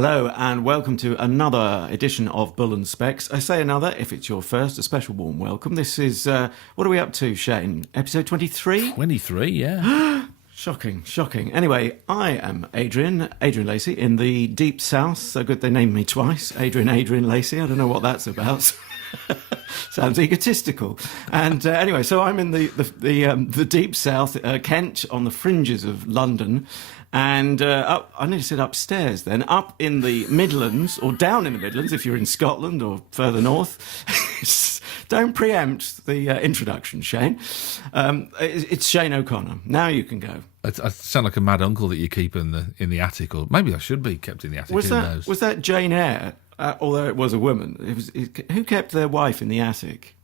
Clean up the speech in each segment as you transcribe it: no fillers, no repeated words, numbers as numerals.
Hello and welcome to another edition of Bull and Specs. I say another, if it's your first, a special warm welcome. This is, what are we up to, Shane? Episode 23? 23, yeah. Shocking. Anyway, I am Adrian Lacey in the deep south. So good they named me twice. Adrian Lacey. I don't know what that's about. Sounds egotistical. And anyway, so I'm in the deep south, Kent, on the fringes of London. And up, I nearly said upstairs then, up in the Midlands, or down in the Midlands if you're in Scotland or further north. Don't preempt the introduction, Shane. It's Shane O'Connor. Now you can go. I sound like a mad uncle that you keep in the attic, or maybe I should be kept in the attic. Was that Jane Eyre? Although it was a woman. Who kept their wife in the attic?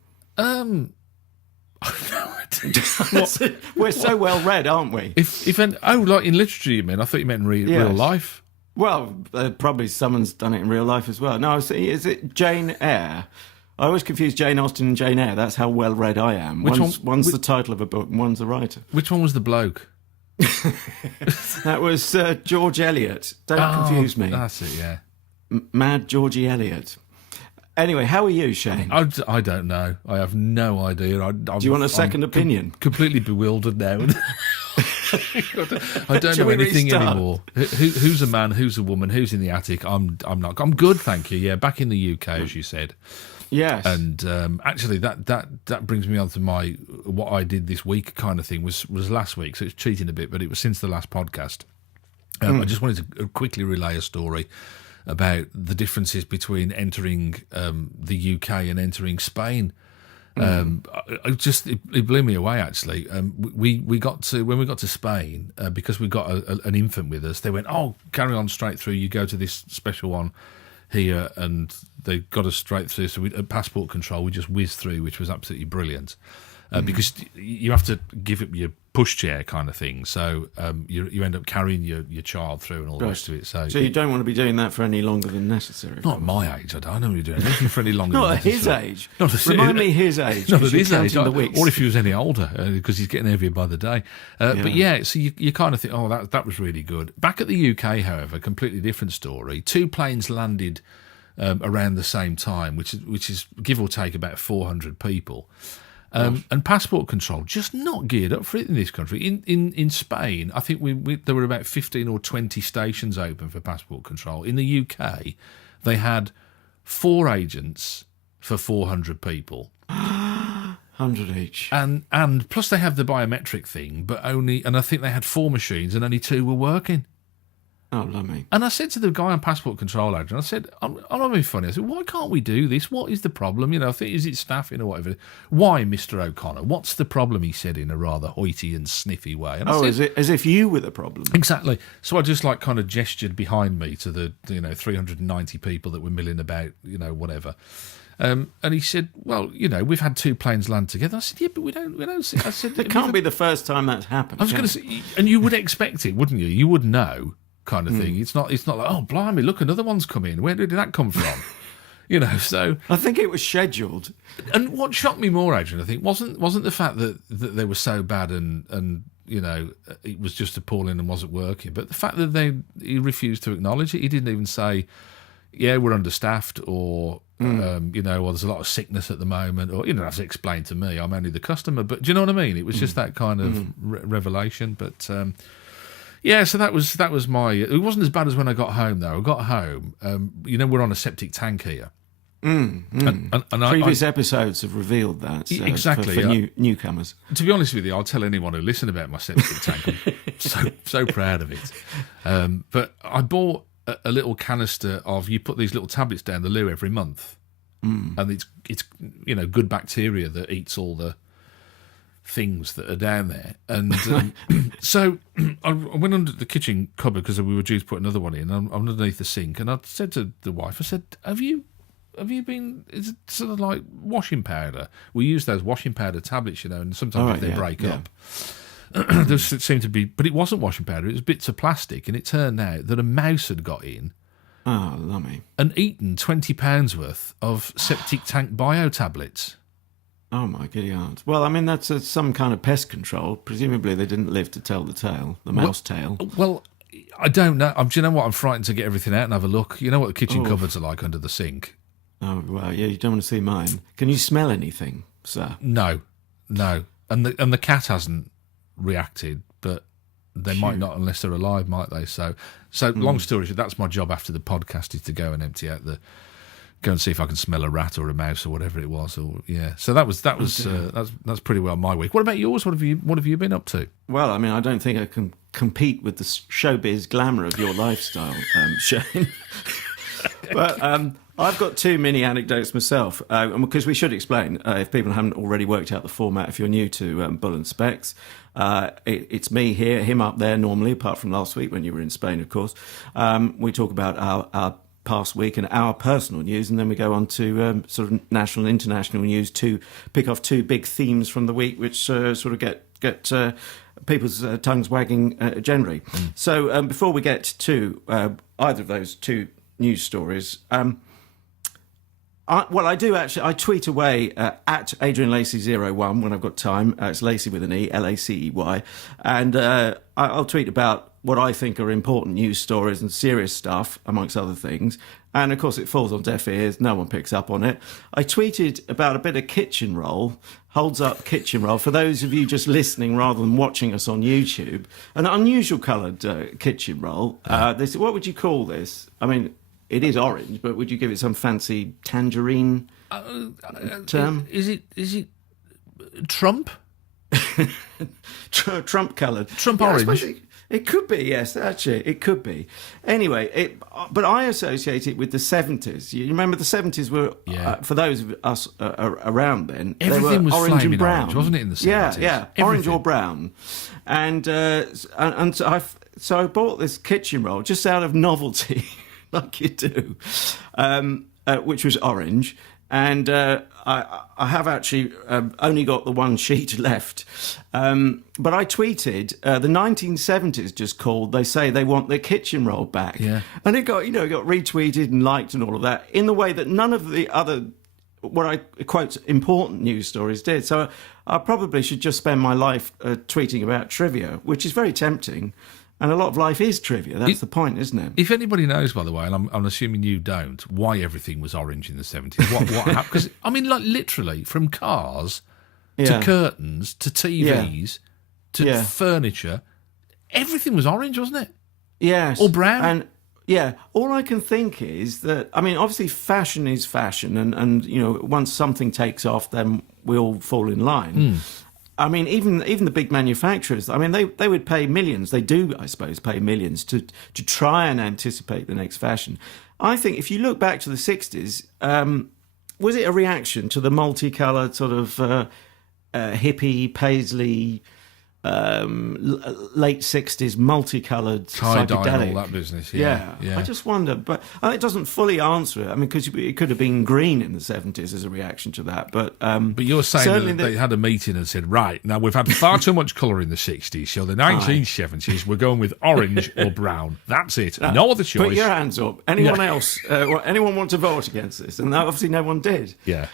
We're so well read, aren't we? Like in literature, you mean? I thought you meant in real life. Well, probably someone's done it in real life as well. No, is it Jane Eyre? I always confuse Jane Austen and Jane Eyre. That's how well read I am. One's the title of a book and one's the writer. Which one was the bloke? That was George Eliot. Don't confuse me. That's it, yeah. Mad Georgie Eliot. Anyway, how are you, Shane? I don't know. I have no idea. Do you want a second opinion? Completely bewildered now. I don't know anything anymore. Who's a man? Who's a woman? Who's in the attic? I'm not. I'm good, thank you. Yeah, back in the UK, as you said. Yes. And actually, that brings me on to what I did this week kind of thing was last week. So it's cheating a bit, but it was since the last podcast. I just wanted to quickly relay a story about the differences between entering the UK and entering Spain. It blew me away, actually. When we got to Spain, because we got an infant with us, they went, "Oh, carry on straight through. You go to this special one here," and they got us straight through. So at passport control, we just whizzed through, which was absolutely brilliant. Because you have to give up your pushchair kind of thing, so you end up carrying your child through and all the rest of it. So you don't want to be doing that for any longer than necessary. Not at my age, I don't want to be doing anything for any longer. Not than at necessary. His age. Remind me his age. Not at his age, or if he was any older, because he's getting heavier by the day. But yeah, so you kind of think, oh, that was really good. Back at the UK, however, completely different story. 2 planes landed around the same time, which is give or take about 400 people. And passport control just not geared up for it in this country. In Spain, I think there were about 15 or 20 stations open for passport control. In the UK, they had 4 agents for 400 people. 100 each. And plus they have the biometric thing, and I think they had 4 machines and only 2 were working. Oh, lummy. And I said to the guy on passport control, Adrian, I said, I'm not being funny. I said, why can't we do this? What is the problem? I think, is it staffing or whatever? Why, Mr. O'Connor? What's the problem? He said in a rather hoity and sniffy way. And is it as if you were the problem? Exactly. So I just kind of gestured behind me to the 390 people that were milling about, whatever. And he said, well, we've had 2 planes land together. I said, yeah, but we don't see. I said, it can't be the first time that's happened. I was going to say, and you would expect it, wouldn't you? You would know. Kind of thing. It's not like, oh, blimey, look, another one's come in. Where did that come from? So I think it was scheduled. And what shocked me more, Adrian, I think, wasn't the fact that they were so bad and it was just appalling and wasn't working, but the fact that he refused to acknowledge it. He didn't even say, yeah, we're understaffed, or well, there's a lot of sickness at the moment, or have to explain to me, I'm only the customer. But do you know what I mean? It was just that kind of revelation. But yeah, so that was my. It wasn't as bad as when I got home, though. I got home. We're on a septic tank here. And previous episodes have revealed that. So exactly for newcomers. To be honest with you, I'll tell anyone who listen about my septic tank. I'm so proud of it. But I bought a little canister of. You put these little tablets down the loo every month, and it's good bacteria that eats all the things that are down there. And so I went under the kitchen cupboard because we were due to put another one in. I'm underneath the sink, and I said to the wife, I said, have you been, is it sort of like washing powder? We use those washing powder tablets, and sometimes they break up. There seemed to be, but it wasn't washing powder, it was bits of plastic, and it turned out that a mouse had got in and eaten £20 worth of septic tank bio tablets. Oh, my giddy aunt. Well, I mean, that's some kind of pest control. Presumably they didn't live to tell the tale, the mouse tale. Well, I don't know. Do you know what? I'm frightened to get everything out and have a look. You know what the kitchen cupboards are like under the sink? Oh, well, yeah, you don't want to see mine. Can you smell anything, sir? No. And the cat hasn't reacted, but they might not unless they're alive, might they? So long story short, that's my job after the podcast is to go and empty out go and see if I can smell a rat or a mouse or whatever it was. Or yeah, so that's pretty well my week. What about yours? What have you been up to? Well, I mean, I don't think I can compete with the showbiz glamour of your lifestyle, Shane. But I've got two mini anecdotes myself, because we should explain, if people haven't already worked out the format, if you're new to Bull and Specs, it's me here, him up there normally, apart from last week when you were in Spain, of course. We talk about our past week and our personal news, and then we go on to sort of national and international news to pick off two big themes from the week, which sort of get people's tongues wagging generally. So before we get to either of those two news stories, I tweet away at Adrian Lacey01 when I've got time. It's Lacey with an E, Lacey, and I'll tweet about what I think are important news stories and serious stuff, amongst other things. And of course, it falls on deaf ears. No one picks up on it. I tweeted about a bit of kitchen roll, holds up kitchen roll. For those of you just listening rather than watching us on YouTube, an unusual coloured kitchen roll. What would you call this? I mean, it is orange, but would you give it some fancy tangerine term? Is it Trump? Trump coloured. Trump orange. It could be, yes, actually, it could be. Anyway, but I associate it with the 70s. You remember the 70s were, for those of us around then, everything they were was orange and brown. Orange, wasn't it, in the 70s? Yeah, orange or brown. And so I bought this kitchen roll just out of novelty, like you do, which was orange. And I have actually only got the one sheet left. But I tweeted, the 1970s just called. They say they want their kitchen roll back. Yeah. And it got retweeted and liked and all of that in the way that none of the other, what I quote, important news stories did. So I probably should just spend my life tweeting about trivia, which is very tempting. And a lot of life is trivia. That's the point, isn't it? If anybody knows, by the way, and I'm assuming you don't, why everything was orange in the 70s, what happened? Because, I mean, like, literally, from cars to curtains to TVs to furniture, everything was orange, wasn't it? Yes. Or brown. And, all I can think is that, I mean, obviously fashion is fashion, and you know, once something takes off, then we all fall in line. I mean, even the big manufacturers, I mean, they would pay millions. They do, I suppose, pay millions to try and anticipate the next fashion. I think if you look back to the 60s, was it a reaction to the multicoloured sort of hippie, paisley, late 60s multicoloured tie-dye psychedelic, and all that business? Yeah. I just wonder, but it doesn't fully answer it. I mean, because it could have been green in the 70s as a reaction to that. But you're saying that they had a meeting and said, right, now we've had far too much colour in the 60s, so the 1970s we're going with orange or brown. That's it. No other choice. Put your hands up. Anyone else? Anyone want to vote against this? And obviously no one did. Yeah.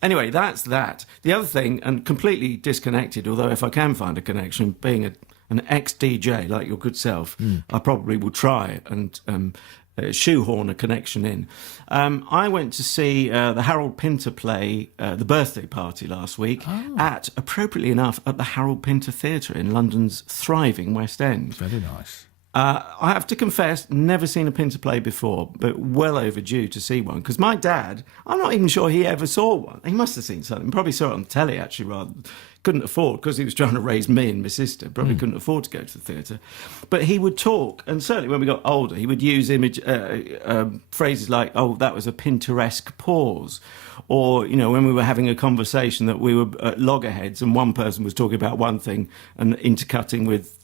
Anyway, that's that. The other thing, and completely disconnected, although if I can find a connection, being an ex-DJ like your good self, I probably will try and shoehorn a connection in. I went to see the Harold Pinter play, The Birthday Party, last week at, appropriately enough, at the Harold Pinter Theatre in London's thriving West End. Very nice. I have to confess, never seen a Pinter play before, but well overdue to see one. Because my dad, I'm not even sure he ever saw one. He must have seen something. Probably saw it on telly, actually, rather. Couldn't afford, because he was trying to raise me and my sister. Probably couldn't afford to go to the theatre. But he would talk, and certainly when we got older, he would use phrases like, oh, that was a Pinteresque pause. Or, you know, when we were having a conversation that we were at loggerheads and one person was talking about one thing and intercutting with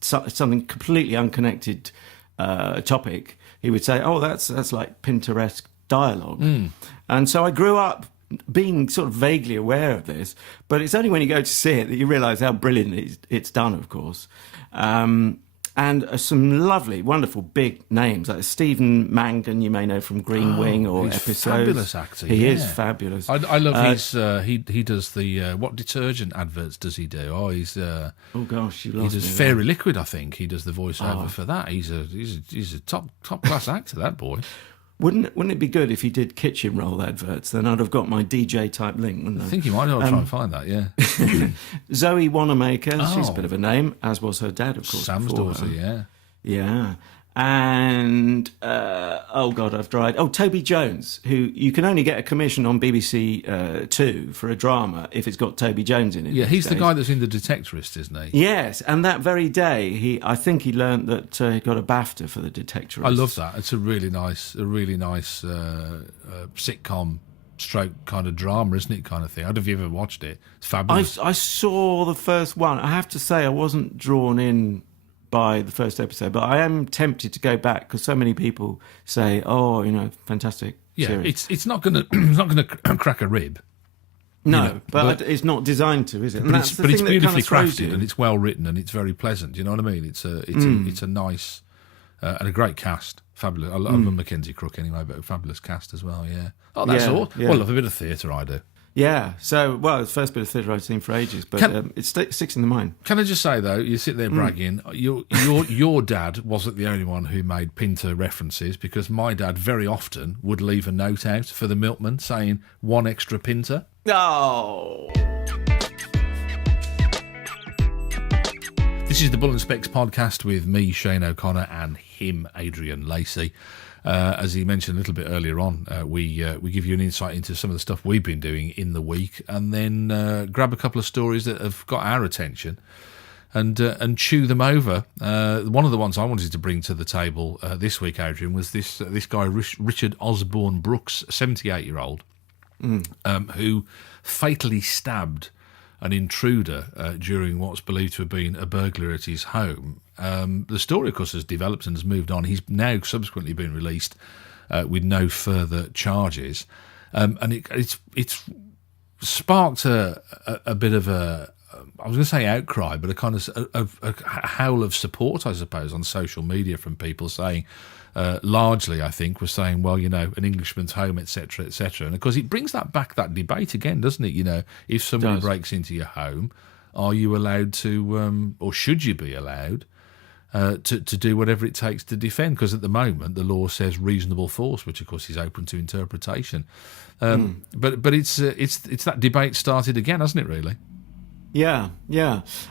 something completely unconnected topic, he would say, oh, that's like Pinteresque dialogue. And so I grew up being sort of vaguely aware of this, but it's only when you go to see it that you realise how brilliant it's done, of course. And and some lovely, wonderful big names like Stephen Mangan, you may know from Green Wing or he's Episodes. Fabulous actor. He is fabulous. I love his. He does the what detergent adverts does he do? Oh, he's. Oh gosh, you he lost does me. Fairy Liquid, I think. He does the voiceover for that. He's a top class actor. That boy. Wouldn't it be good if he did kitchen roll adverts? Then I'd have got my DJ type link, wouldn't I? I think he might. I'll try and find that. Yeah. Zoe Wanamaker, she's a bit of a name, as was her dad, of course. Sam's daughter. Yeah. Yeah. And, oh God, I've tried. Oh, Toby Jones, who you can only get a commission on BBC Two for a drama if it's got Toby Jones in it. Yeah, he's the guy that's in The Detectorist, isn't he? Yes, and that very day, I think he learnt that he got a BAFTA for The Detectorist. I love that. It's a really nice sitcom stroke kind of drama, isn't it, kind of thing? I don't know if you ever watched it. It's fabulous. I saw the first one. I have to say I wasn't drawn in by the first episode, but I am tempted to go back because so many people say, "Oh, fantastic series." It's not going to crack a rib. No, but it's not designed to, is it? And But it's beautifully crafted you. and it's well written and it's very pleasant. You know what I mean? It's a nice and a great cast. Fabulous. I love Mackenzie Crook anyway, but a fabulous cast as well. Yeah. Oh, that's all. Yeah. Well, I love a bit of theatre. I do. Yeah, so, it's the first bit of theatre I've seen for ages, but it sticks in the mind. Can I just say, though, you sit there bragging, your dad wasn't the only one who made Pinter references, because my dad very often would leave a note out for the milkman saying, 1 extra Pinter. Oh! This is the Bull and Specs podcast with me, Shane O'Connor, and him, Adrian Lacey. As he mentioned a little bit earlier on, we give you an insight into some of the stuff we've been doing in the week, and then grab a couple of stories that have got our attention and chew them over. One of the ones I wanted to bring to the table this week, Adrian, was this guy Richard Osborn-Brooks, 78-year-old, who fatally stabbed an intruder during what's believed to have been a burglary at his home. The story, of course, has developed and has moved on. He's now subsequently been released with no further charges. And it's sparked a bit of a, I was going to say outcry, but a kind of a howl of support, I suppose, on social media from people saying, largely, I think, was saying, well, an Englishman's home, etc., etc. And of course, it brings that debate again, doesn't it? If somebody breaks into your home, are you allowed to, or should you be allowed to do whatever it takes to defend? Because at the moment, the law says reasonable force, which of course is open to interpretation. But it's that debate started again, hasn't it? Really? Yeah.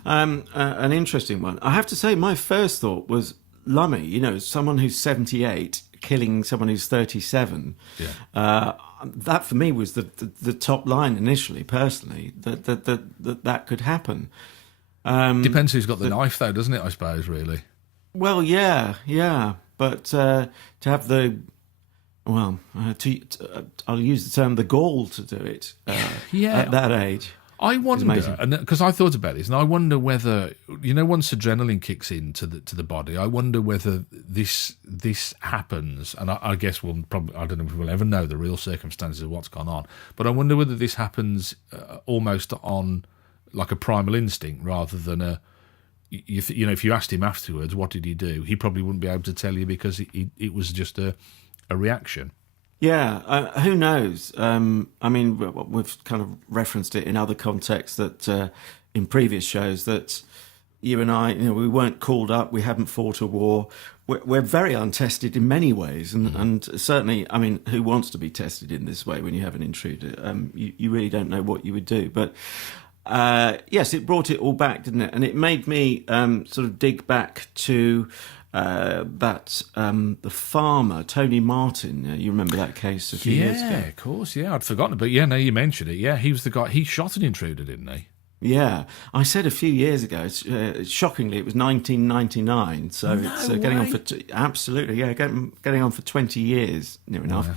An interesting one. I have to say, my first thought was Lummy, someone who's 78 killing someone who's 37. Yeah. That for me was the top line initially, personally, that could happen. Depends who's got the knife, though, doesn't it? I suppose, really. Well, yeah. But to have I'll use the term the gall to do it. At that age. I wonder, because I thought about this, and I wonder whether once adrenaline kicks into the body, I wonder whether this happens, and I guess I don't know if we'll ever know the real circumstances of what's gone on, but I wonder whether this happens almost on like a primal instinct rather than if you asked him afterwards, what did he do? He probably wouldn't be able to tell you because it was just a reaction. Yeah, who knows? We've kind of referenced it in other contexts that in previous shows that you and I, we weren't called up, we haven't fought a war. We're very untested in many ways, and certainly, who wants to be tested in this way when you have an intruder? You really don't know what you would do. But yes, it brought it all back, didn't it? And it made me sort of dig back to the farmer Tony Martin. You remember that case a few years ago? Yeah, of course. Yeah, I'd forgotten. But yeah, now you mentioned it. Yeah, he was the guy. He shot an intruder, didn't he? Yeah, I said a few years ago. Shockingly, it was 1999. So it's getting on for absolutely. Yeah, getting on for 20 years, near enough.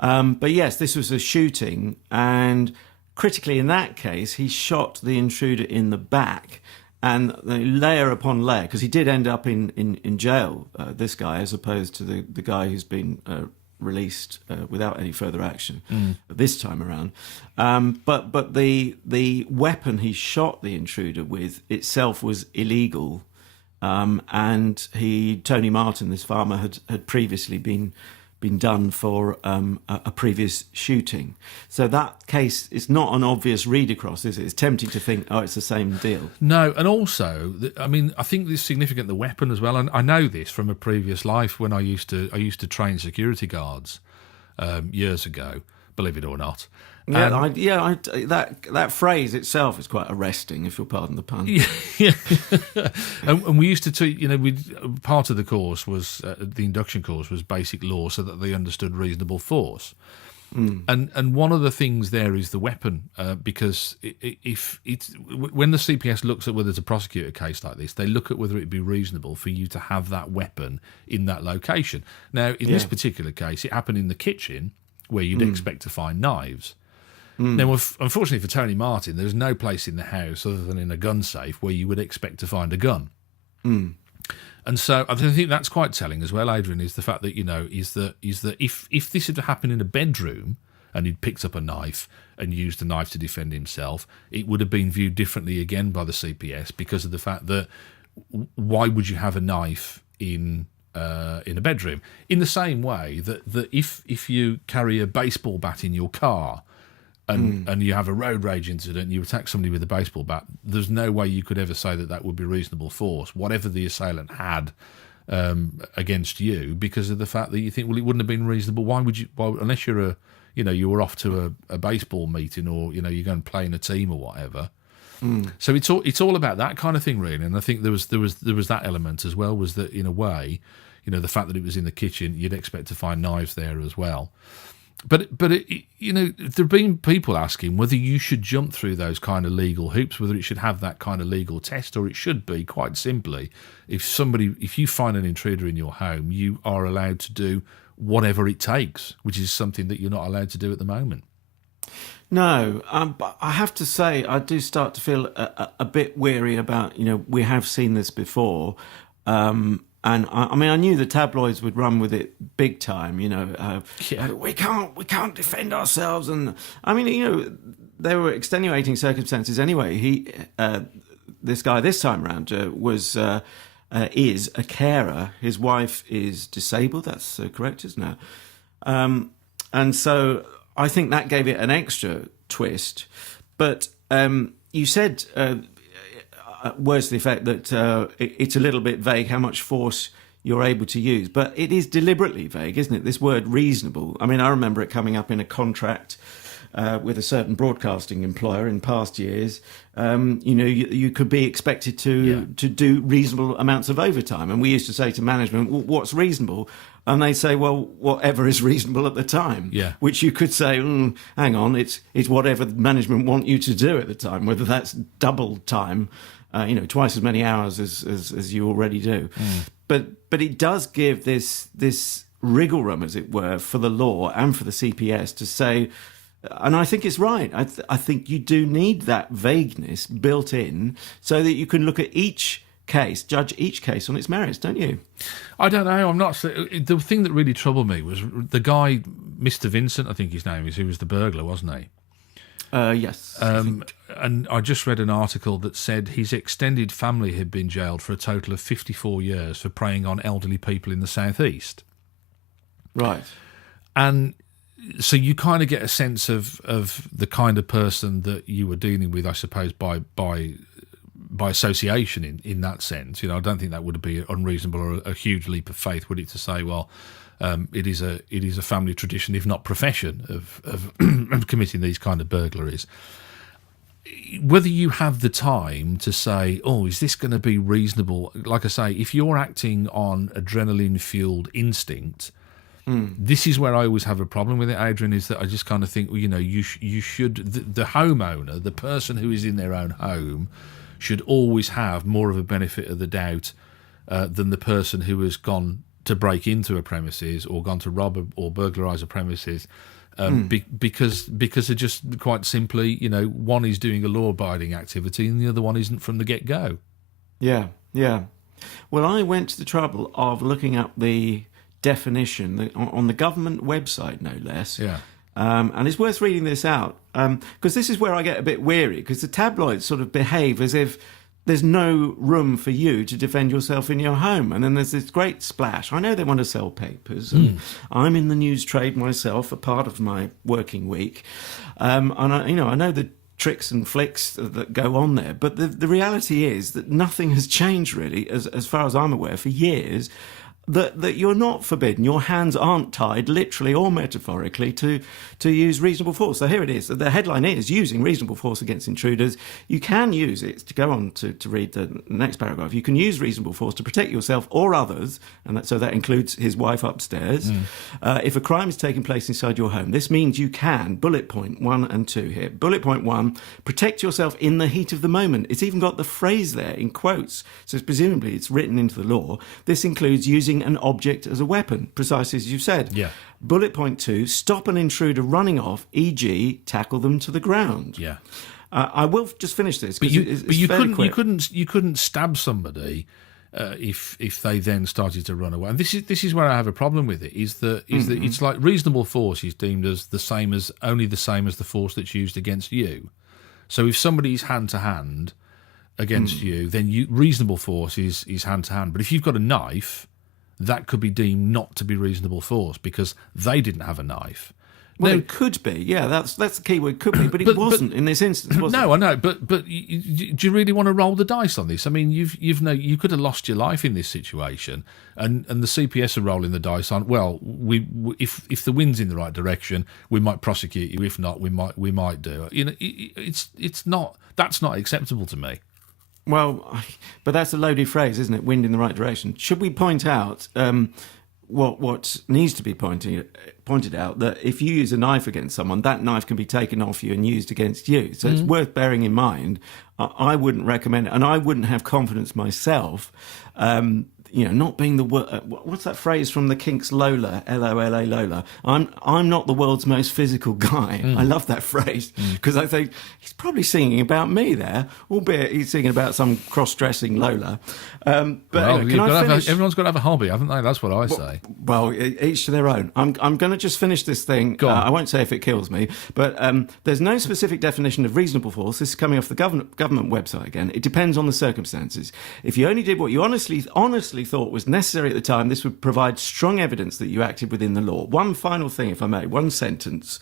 Yeah. But yes, this was a shooting, and critically in that case, he shot the intruder in the back. And layer upon layer, because he did end up in jail, this guy, as opposed to the guy who's been released without any further action this time around. But the weapon he shot the intruder with itself was illegal and Tony Martin, this farmer, had previously been done for a previous shooting. So that case is not an obvious read across, is it? It's tempting to think, oh, it's the same deal. No, and also, I mean, I think it's significant, the weapon as well. And I know this from a previous life when I used to train security guards years ago, believe it or not. That phrase itself is quite arresting, if you'll pardon the pun. Yeah. And we used to, part of the course was, the induction course was basic law so that they understood reasonable force. And one of the things there is the weapon, because when the CPS looks at whether to prosecute a case like this, they look at whether it be reasonable for you to have that weapon in that location. Now, in this particular case, it happened in the kitchen where you'd expect to find knives. Now, unfortunately for Tony Martin, there's no place in the house other than in a gun safe where you would expect to find a gun. And so I think that's quite telling as well, Adrian, is the fact that, is that if this had happened in a bedroom and he'd picked up a knife and used the knife to defend himself, it would have been viewed differently again by the CPS because of the fact that why would you have a knife in a bedroom? In the same way that if you carry a baseball bat in your car and you have a road rage incident and you attack somebody with a baseball bat, there's no way you could ever say that would be reasonable force, whatever the assailant had against you, because of the fact that you think, well, it wouldn't have been reasonable. Why would you? Well, unless you're you were off to a baseball meeting, or you're going to play in a team or whatever. So it's all about that kind of thing, really. And I think there was that element as well, was that in a way, the fact that it was in the kitchen, you'd expect to find knives there as well. But there've been people asking whether you should jump through those kind of legal hoops, whether it should have that kind of legal test, or it should be quite simply, if you find an intruder in your home, you are allowed to do whatever it takes, which is something that you're not allowed to do at the moment. No, but I have to say I do start to feel a bit weary about, we have seen this before. And I knew the tabloids would run with it big time. We can't defend ourselves, and there were extenuating circumstances anyway. This guy this time round is a carer. His wife is disabled. That's correct, isn't it? And so I think that gave it an extra twist. But you said. Words to the effect that it's a little bit vague how much force you're able to use, but it is deliberately vague, isn't it? This word reasonable. I rember it coming up in a contract with a certain broadcasting employer in past years. You could be expected to do reasonable amounts of overtime, and we used to say to management, well, "What's reasonable?" And they say, "Well, whatever is reasonable at the time." Yeah. Which you could say, "Hang on, it's whatever management want you to do at the time, whether that's double time." Twice as many hours as you already do. But it does give this wriggle room, as it were, for the law and for the CPS to say, and I think it's right. I think you do need that vagueness built in so that you can look at each case, judge each case on its merits, don't you? I don't know. I'm not. The thing that really troubled me was the guy, Mr. Vincent, I think his name is, who was the burglar, wasn't he? Yes. And I just read an article that said his extended family had been jailed for a total of 54 years for preying on elderly people in the southeast. Right. And so you kind of get a sense of the kind of person that you were dealing with, I suppose, by association in that sense. I don't think that would be unreasonable or a huge leap of faith, would it, to say, well, it is a family tradition, if not profession, of committing these kind of burglaries. Whether you have the time to say, oh, is this going to be reasonable? Like I say, if you're acting on adrenaline-fueled instinct, this is where I always have a problem with it, Adrian, is that I just kind of think, well, you should, the homeowner, the person who is in their own home, should always have more of a benefit of the doubt than the person who has gone to break into a premises or gone to rob or burglarise a premises, because they're just quite simply, one is doing a law-abiding activity and the other one isn't from the get-go. Yeah. Well, I went to the trouble of looking up the definition on the government website, no less. Yeah. And it's worth reading this out, because this is where I get a bit weary, because the tabloids sort of behave as if there's no room for you to defend yourself in your home. And then there's this great splash. I know they want to sell papers, and I'm in the news trade myself, a part of my working week. And I know the tricks and flicks that go on there, but the reality is that nothing has changed really, as far as I'm aware, for years. That you're not forbidden, your hands aren't tied, literally or metaphorically, to use reasonable force. So here it is. The headline is using reasonable force against intruders. You can use it, to go on to read the next paragraph, you can use reasonable force to protect yourself or others, and that includes his wife upstairs, if a crime is taking place inside your home. This means you can, bullet point 1 and 2 here. Bullet point 1, protect yourself in the heat of the moment. It's even got the phrase there in quotes, so presumably it's written into the law. This includes using an object as a weapon, precisely as you said. Yeah. Bullet point 2, stop an intruder running off, e.g. tackle them to the ground. Yeah. I will just finish this. But you couldn't stab somebody if they then started to run away. And this is where I have a problem with it. Is that it's like reasonable force is deemed as only the same as the force that's used against you. So if somebody's hand to hand against you, then reasonable force is hand to hand. But if you've got a knife, that could be deemed not to be reasonable force because they didn't have a knife. Well, it could be, yeah. That's the key word, could be, but it wasn't in this instance, was it? No, I know, but do you really want to roll the dice on this? I mean, you could have lost your life in this situation, and the CPS are rolling the dice on. Well, if the wind's in the right direction, we might prosecute you. If not, we might do. It's not. That's not acceptable to me. Well, but that's a loaded phrase, isn't it? Wind in the right direction. Should we point out what needs to be pointed out, that if you use a knife against someone, that knife can be taken off you and used against you. So it's worth bearing in mind. I wouldn't recommend it, and I wouldn't have confidence myself. Not being the what's that phrase from the Kinks? Lola, Lola, Lola. I'm not the world's most physical guy. I love that phrase because I think he's probably singing about me there, albeit he's singing about some cross-dressing Lola. Everyone's got to have a hobby, haven't they? That's what I say. Well, each to their own. I'm going to just finish this thing. Go on. I won't say if it kills me, but there's no specific definition of reasonable force. This is coming off the government website again. It depends on the circumstances. If you only did what you honestly thought was necessary at the time, this would provide strong evidence that you acted within the law. One final thing, if I may, one sentence.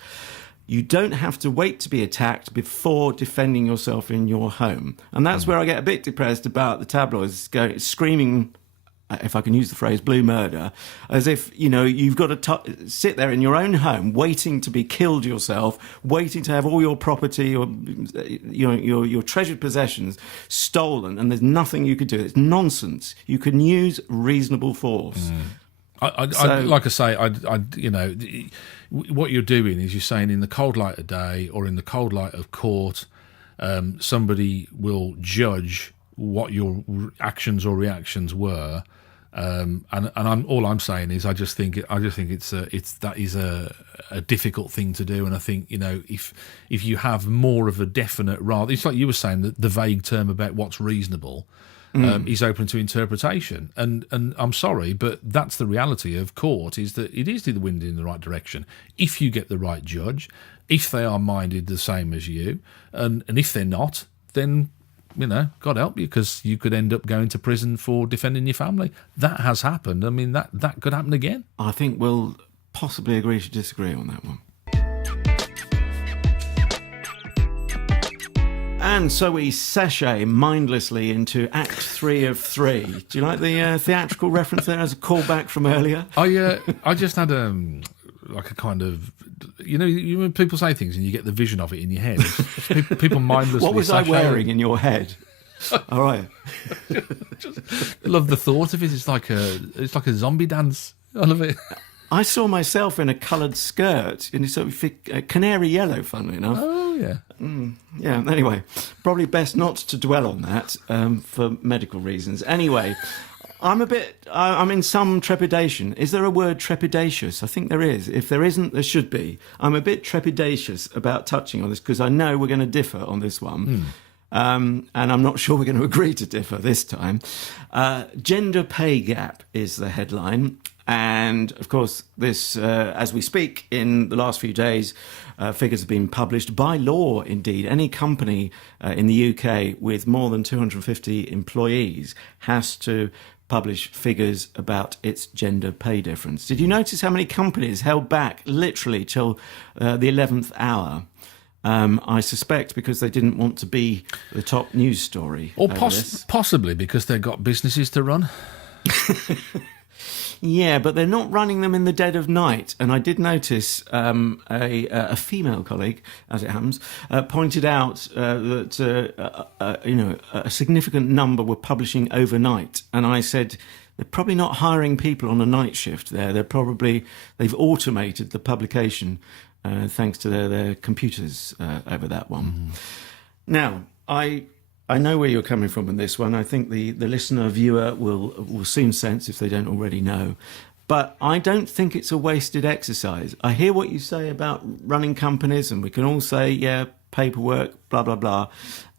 You don't have to wait to be attacked before defending yourself in your home. And that's where I get a bit depressed about the tabloids screaming, if I can use the phrase, blue murder, as if, you've got to sit there in your own home waiting to be killed yourself, waiting to have all your property or your treasured possessions stolen, and there's nothing you could do. It's nonsense. You can use reasonable force. What you're doing is you're saying in the cold light of day or in the cold light of court, somebody will judge what your actions or reactions were. All I'm saying is I just think that is a difficult thing to do, and I think if you have more of a definite, rather, it's like you were saying, that the vague term about what's reasonable is open to interpretation, and I'm sorry, but that's the reality of court, is that it is the wind in the right direction if you get the right judge, if they are minded the same as you, and if they're not, then God help you, because you could end up going to prison for defending your family. That has happened. I mean, that could happen again. I think we'll possibly agree to disagree on that one. And so we sashay mindlessly into Act 3 of 3. Do you like the theatrical reference there as a callback from earlier? I just had like a kind of, when people say things and you get the vision of it in your head. People mindlessly. What was I wearing in your head? All right. I love the thought of it. It's like a zombie dance. I love it. I saw myself in a coloured skirt, in sort of canary yellow, funnily enough. Oh, yeah. Yeah, anyway, probably best not to dwell on that for medical reasons. Anyway, I'm in some trepidation. Is there a word trepidatious? I think there is. If there isn't, there should be. I'm a bit trepidatious about touching on this because I know we're going to differ on this one. And I'm not sure we're going to agree to differ this time. Gender pay gap is the headline. And of course, this, as we speak, in the last few days, figures have been published by law. Indeed, any company in the UK with more than 250 employees has to publish figures about its gender pay difference. Did you notice how many companies held back literally till the 11th hour? I suspect because they didn't want to be the top news story. Or possibly because they've got businesses to run. Yeah, but they're not running them in the dead of night. And I did notice a female colleague, as it happens, pointed out that a significant number were publishing overnight. And I said, they're probably not hiring people on a night shift there. They've automated the publication thanks to their computers over that one. Now, I know where you're coming from in this one. I think the listener, viewer will soon sense if they don't already know. But I don't think it's a wasted exercise. I hear what you say about running companies, and we can all say, yeah, paperwork, blah, blah, blah.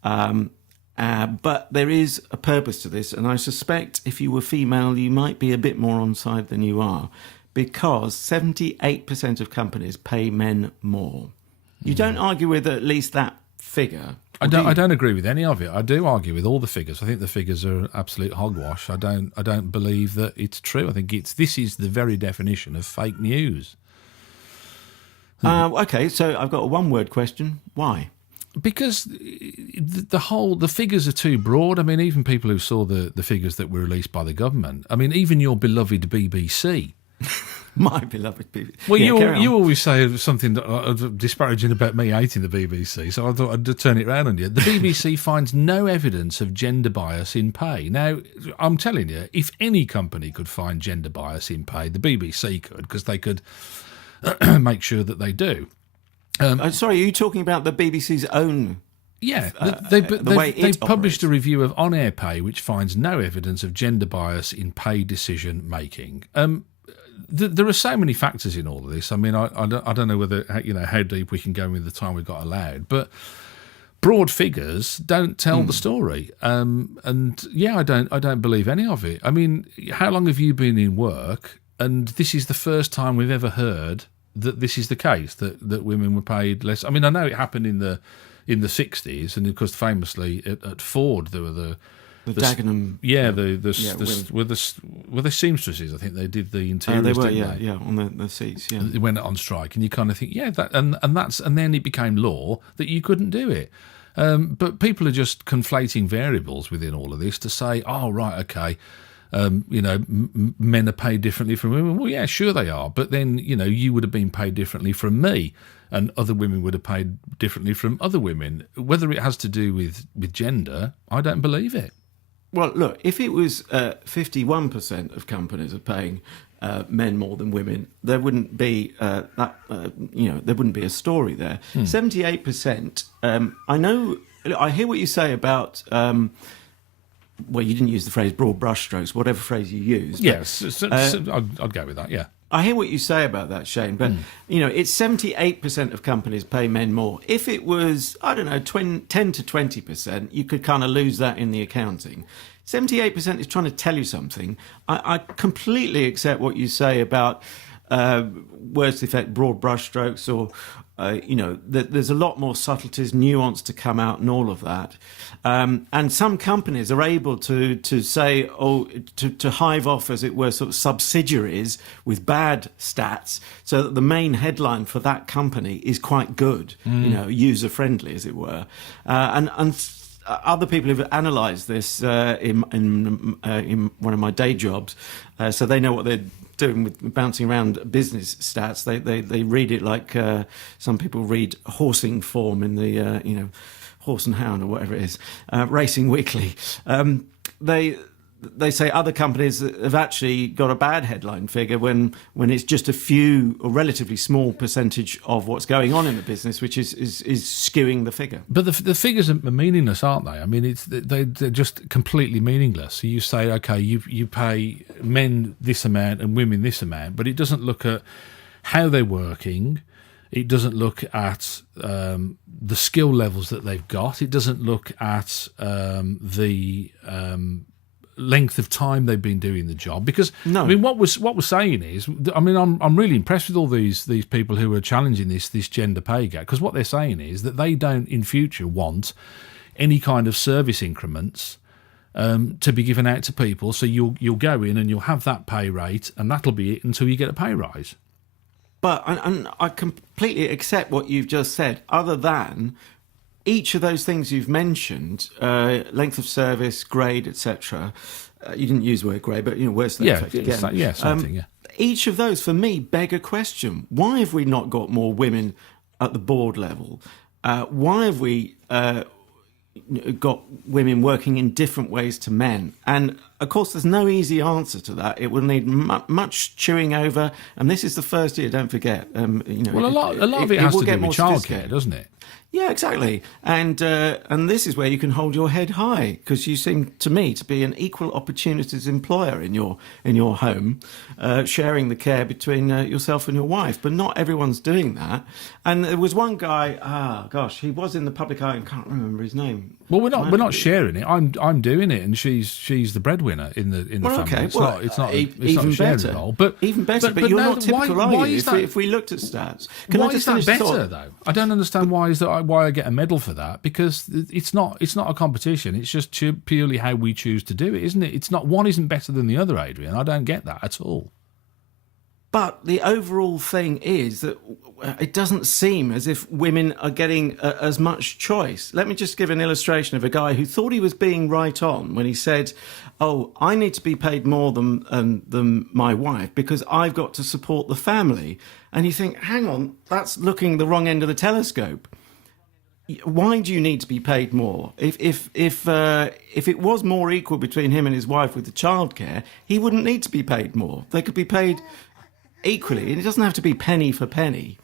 But there is a purpose to this, and I suspect if you were female, you might be a bit more on side than you are, because 78% of companies pay men more. You don't argue with at least that figure. I don't agree with any of it. I do argue with all the figures. I think the figures are absolute hogwash. I don't believe that it's true. I think this is the very definition of fake news. Okay, so I've got a one-word question. Why? Because the figures are too broad. I mean, even people who saw the figures that were released by the government. I mean, even your beloved BBC. My beloved BBC. Well, you always say something disparaging about me hating the BBC, so I thought I'd turn it around on you. The BBC finds no evidence of gender bias in pay. Now, I'm telling you, if any company could find gender bias in pay, the BBC could, because they could make sure that they do. Sorry, are you talking about the BBC's own? Yeah, they've published a review of on-air pay which finds no evidence of gender bias in pay decision making. There are so many factors in all of this. I mean, I don't know whether how deep we can go with the time we've got allowed, but broad figures don't tell the story. And yeah, I don't believe any of it. I mean, how long have you been in work? And this is the first time we've ever heard that this is the case, that women were paid less. I mean, I know it happened in the 60s, and of course, famously at Ford there were the Dagenham, were the seamstresses. I think they did the interiors. They were, didn't they? On the seats. Yeah, they went on strike, and you kind of think, and then it became law that you couldn't do it. But people are just conflating variables within all of this to say, oh right, okay, men are paid differently from women. Well, yeah, sure they are, but then you would have been paid differently from me, and other women would have paid differently from other women. Whether it has to do with gender, I don't believe it. Well, look, if it was 51% of companies are paying men more than women, there wouldn't be there wouldn't be a story there. 78%. I hear what you say about. Well, you didn't use the phrase broad brushstrokes, whatever phrase you used. Yes, I'd go with that. Yeah. I hear what you say about that, Shane, but it's 78% of companies pay men more. If it was, I don't know, 10 to 20%, you could kind of lose that in the accounting. 78% is trying to tell you something. I completely accept what you say about words to the effect broad brushstrokes, or there's a lot more subtleties, nuance to come out, and all of that. And some companies are able to say, to hive off, as it were, sort of subsidiaries with bad stats, so that the main headline for that company is quite good, user friendly, as it were. And other people have analysed this in one of my day jobs, so they know what they're doing with bouncing around business stats. They read it like some people read horsing form in the Horse and Hound or whatever it is, Racing Weekly. They say other companies have actually got a bad headline figure when it's just a few, a relatively small percentage of what's going on in the business, which is skewing the figure. But the figures are meaningless, aren't they? I mean, they're just completely meaningless. So you say, okay, you pay men this amount and women this amount, but it doesn't look at how they're working. It doesn't look at the skill levels that they've got. It doesn't look at length of time they've been doing the job. Because No. I mean, what we're saying is, I mean, I'm really impressed with all these people who are challenging this gender pay gap, because what they're saying is that they don't in future want any kind of service increments to be given out to people. So you'll go in and you'll have that pay rate, and that'll be it until you get a pay rise. But and I completely accept what you've just said, other than each of those things you've mentioned, length of service, grade, etc. You didn't use the word grade, but worse than that again. Something. Each of those, for me, beg a question. Why have we not got more women at the board level? Why have we got women working in different ways to men? And of course, there's no easy answer to that. It will need much chewing over, and this is the first year. Don't forget. Well, a lot of it has to do with childcare, doesn't it? Yeah, exactly. And this is where you can hold your head high, because you seem to me to be an equal opportunities employer in your home, sharing the care between yourself and your wife. But not everyone's doing that. And there was one guy. He was in the public eye. I can't remember his name. Well, we're not sharing it. I'm doing it, and she's the breadwinner in the family. Okay. It's not a sharing role, but even better. But you're not typical, are you? If we looked at stats, why is that better though? I don't understand why I get a medal for that, because it's not a competition. It's just purely how we choose to do it, isn't it? It's not, one isn't better than the other, Adrian. I don't get that at all. But the overall thing is that it doesn't seem as if women are getting as much choice. Let me just give an illustration of a guy who thought he was being right on when he said, "Oh, I need to be paid more than my wife because I've got to support the family." And you think, hang on, that's looking the wrong end of the telescope. Why do you need to be paid more? If it was more equal between him and his wife with the childcare, he wouldn't need to be paid more. They could be paid equally, and it doesn't have to be penny for penny.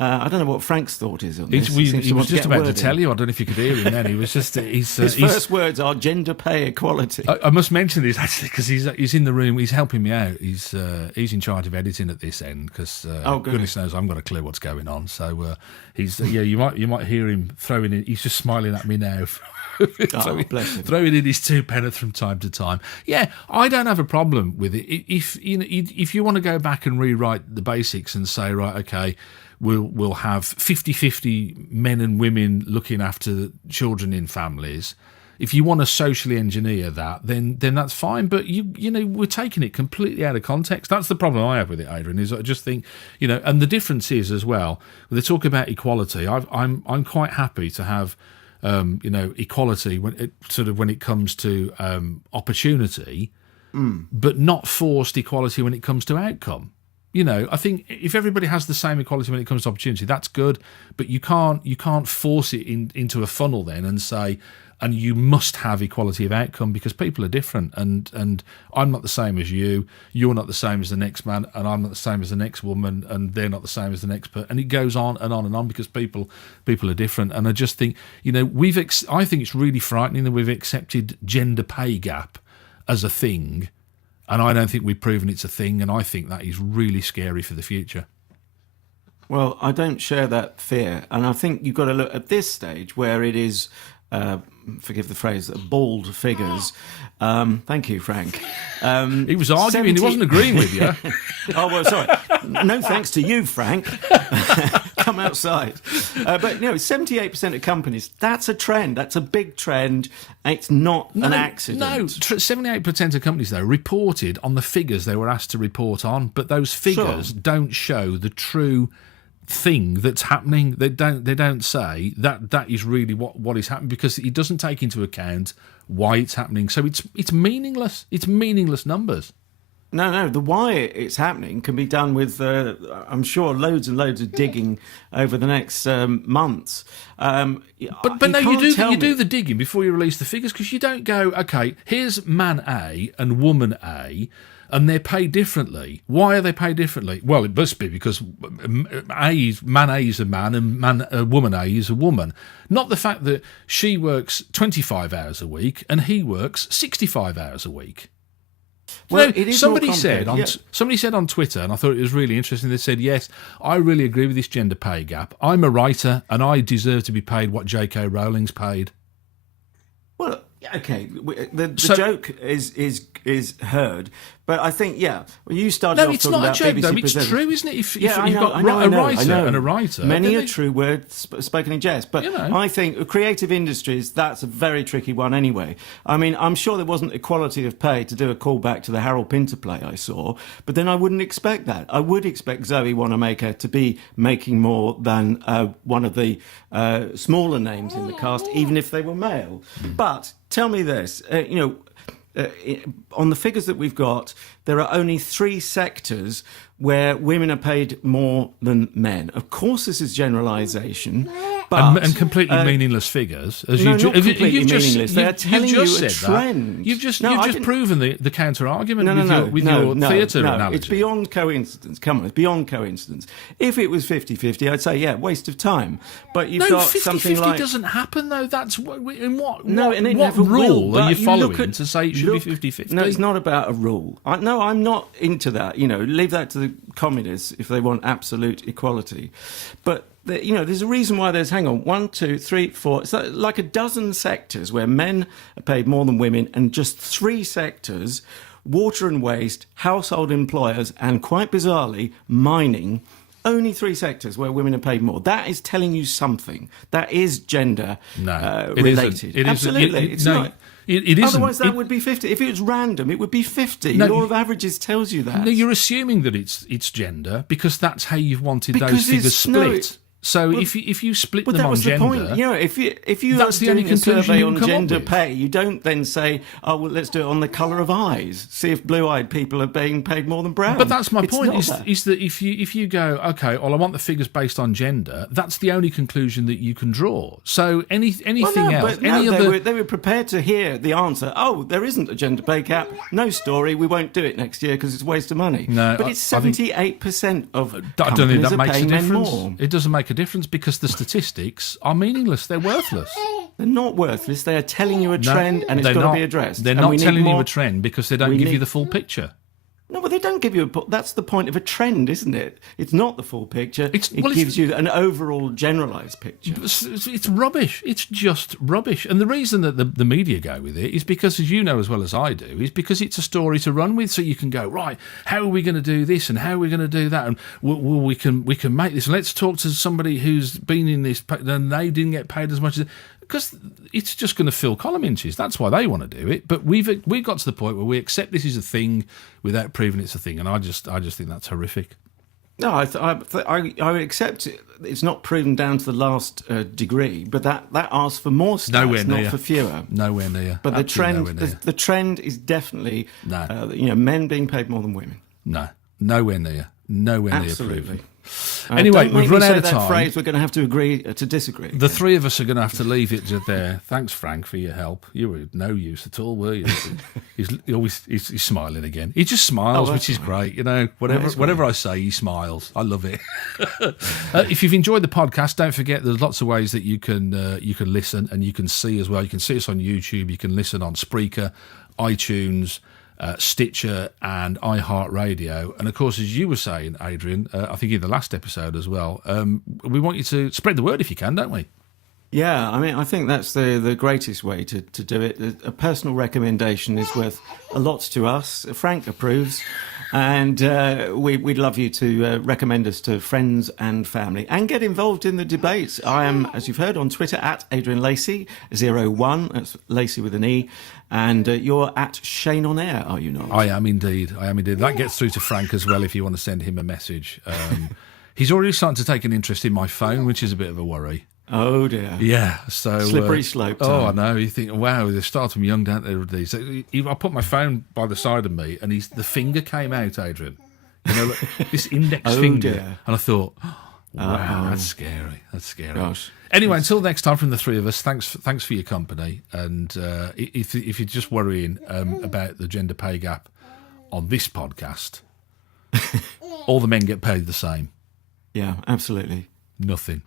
I don't know what Frank's thought is on this. He was just about to tell you. I don't know if you could hear him then. He was just... his first words are gender pay equality. I must mention this, actually, because he's in the room. He's helping me out. He's in charge of editing at this end, because goodness knows I haven't got a clue what's going on. So you might hear him throwing in... He's just smiling at me now. Throwing in his two penneth from time to time. Yeah, I don't have a problem with it. If you want to go back and rewrite the basics and say, right, okay, we'll have 50-50 men and women looking after children in families. If you want to socially engineer that, then that's fine. But we're taking it completely out of context. That's the problem I have with it, Adrian. Is I just think and the difference is as well. When they talk about equality, I'm quite happy to have equality when it comes to opportunity, but not forced equality when it comes to outcome. I think if everybody has the same equality when it comes to opportunity, that's good. But you can't force it into a funnel then and say, and you must have equality of outcome, because people are different, and I'm not the same as you, you're not the same as the next man, and I'm not the same as the next woman, and they're not the same as the next person, and it goes on and on and on, because people are different. And I just think I think it's really frightening that we've accepted gender pay gap as a thing, and I don't think we've proven it's a thing, and I think that is really scary for the future. Well, I don't share that fear, and I think you've got to look at this stage where it is. Forgive the phrase, bald figures. Thank you, Frank. He was arguing, he wasn't agreeing with you. Oh, well, sorry. No thanks to you, Frank. Come outside. But 78% of companies, that's a trend. That's a big trend. It's not an accident. No, 78% of companies, though, reported on the figures they were asked to report on, but those figures don't show the true thing that's happening. They don't say that is really what is happening, because it doesn't take into account why it's happening. So it's meaningless. It's meaningless numbers. No, the why it's happening can be done with, I'm sure, loads and loads of digging over the next months. But no, you do the digging before you release the figures, because you don't go, okay, here's man A and woman A, and they're paid differently. Why are they paid differently? Well, it must be because man A is a man and woman A is a woman. Not the fact that she works 25 hours a week and he works 65 hours a week. Well, it is somebody said on Twitter, and I thought it was really interesting, they said, yes, I really agree with this gender pay gap. I'm a writer and I deserve to be paid what J.K. Rowling's paid. Well, Okay, the joke is heard, but I think you started No, off it's talking not a about joke, BBC though. It's presenters. true, isn't it? If you've I got know, a writer and a writer. Many a true word spoken in jest. But You know. I think creative industries, that's a very tricky one anyway. I mean, I'm sure there wasn't equality of pay to do a callback to the Harold Pinter play I saw, but then I wouldn't expect that. I would expect Zoe Wanamaker to be making more than one of the smaller names in the cast, even if they were male. But tell me this, on the figures that we've got, there are only 3 sectors where women are paid more than men. Of course, this is generalisation, but and completely meaningless figures. As no, you've not completely just, meaningless. They are telling you a said trend. That. You've just didn't- proven the counter argument with no, your theatre analogy. It's beyond coincidence. Come on, it's beyond coincidence. If it was 50-50, I'd say, waste of time. But you've got 50-50 something like... doesn't happen, though. That's in what and it what never rule will, are you but following look at- to say it should be 50-50? No, it's not about a rule. I'm not into that. Leave that to the communists if they want absolute equality. But there's a reason why there's 1, 2, 3, 4. It's like a dozen sectors where men are paid more than women, and just 3 sectors: water and waste, household employers, and quite bizarrely, mining. Only 3 sectors where women are paid more. That is telling you something. That is gender related. Absolutely, it's not. It isn't. Otherwise, that would be 50. If it was random, it would be 50. No, Law of averages tells you that. No, you're assuming that it's gender because that's how you've wanted those Because figures it's- split. no, So if you split But them that on was gender, the point. If you that's are the only doing a conclusion survey you on can come up gender with. pay, you don't then say, "Oh, well, let's do it on the colour of eyes. See if blue-eyed people are being paid more than brown." But that's my It's point. not Is that if you go, okay, well, I want the figures based on gender, that's the only conclusion that you can draw. So anything else, they were prepared to hear the answer. Oh, there isn't a gender pay cap. No story. We won't do it next year because it's a waste of money. No, but it's I think- 78% of I don't think companies that are makes a paying men difference. more. It doesn't make a difference because the statistics are meaningless. They're worthless. They're not worthless. They are telling you a trend, and it's they're got to not. be addressed. They're And not we need telling you more- a trend because they don't we give you need- the full picture. No, but they don't give you that's the point of a trend, isn't it? It's not the full picture. It gives you an overall generalised picture. It's rubbish. It's just rubbish. And the reason that the media go with it is because, as you know as well as I do, is because it's a story to run with. So you can go, right, how are we going to do this and how are we going to do that? And we can make this. Let's talk to somebody who's been in this and they didn't get paid as much as... Because it's just going to fill column inches. That's why they want to do it. But we've got to the point where we accept this is a thing without proving it's a thing, and I just think that's horrific. No, I accept it. It's not proven down to the last degree, but that asks for more stats, Nowhere not near. for fewer. Nowhere near. But the Absolutely trend, nowhere near. the trend is definitely, No. men being paid more than women. No, nowhere near. Nowhere Absolutely. near proven. Anyway, don't we've make run me out say of that time. phrase. We're going to have to agree to disagree. The 3 of us are going to have to leave it there. Thanks, Frank, for your help. You were no use at all, were you? He's smiling again. He just smiles, which is great. Whatever I say, he smiles. I love it. If you've enjoyed the podcast, don't forget there's lots of ways that you can listen and you can see as well. You can see us on YouTube. You can listen on Spreaker, iTunes, Stitcher and iHeartRadio. And of course, as you were saying, Adrian, I think in the last episode as well, we want you to spread the word if you can, don't we? Yeah, I mean, I think that's the greatest way to do it. A personal recommendation is worth a lot to us. Frank approves. And we'd love you to recommend us to friends and family and get involved in the debates. I am, as you've heard, on Twitter at Adrian Lacey 01. That's Lacey with an E. And you're at Shane on Air, are you not? I am indeed. That gets through to Frank as well if you want to send him a message. He's already starting to take an interest in my phone, which is a bit of a worry. Oh dear. Yeah, so slippery slope. Oh, I know. You think, wow, they start from young, don't they? With these. I put my phone by the side of me, and the finger came out, Adrian. This index finger, dear. and I thought, wow, that's scary. That's scary. Gosh. Anyway, until next time from the 3 of us, thanks for your company. And if you're just worrying about the gender pay gap on this podcast, all the men get paid the same. Yeah, absolutely. Nothing.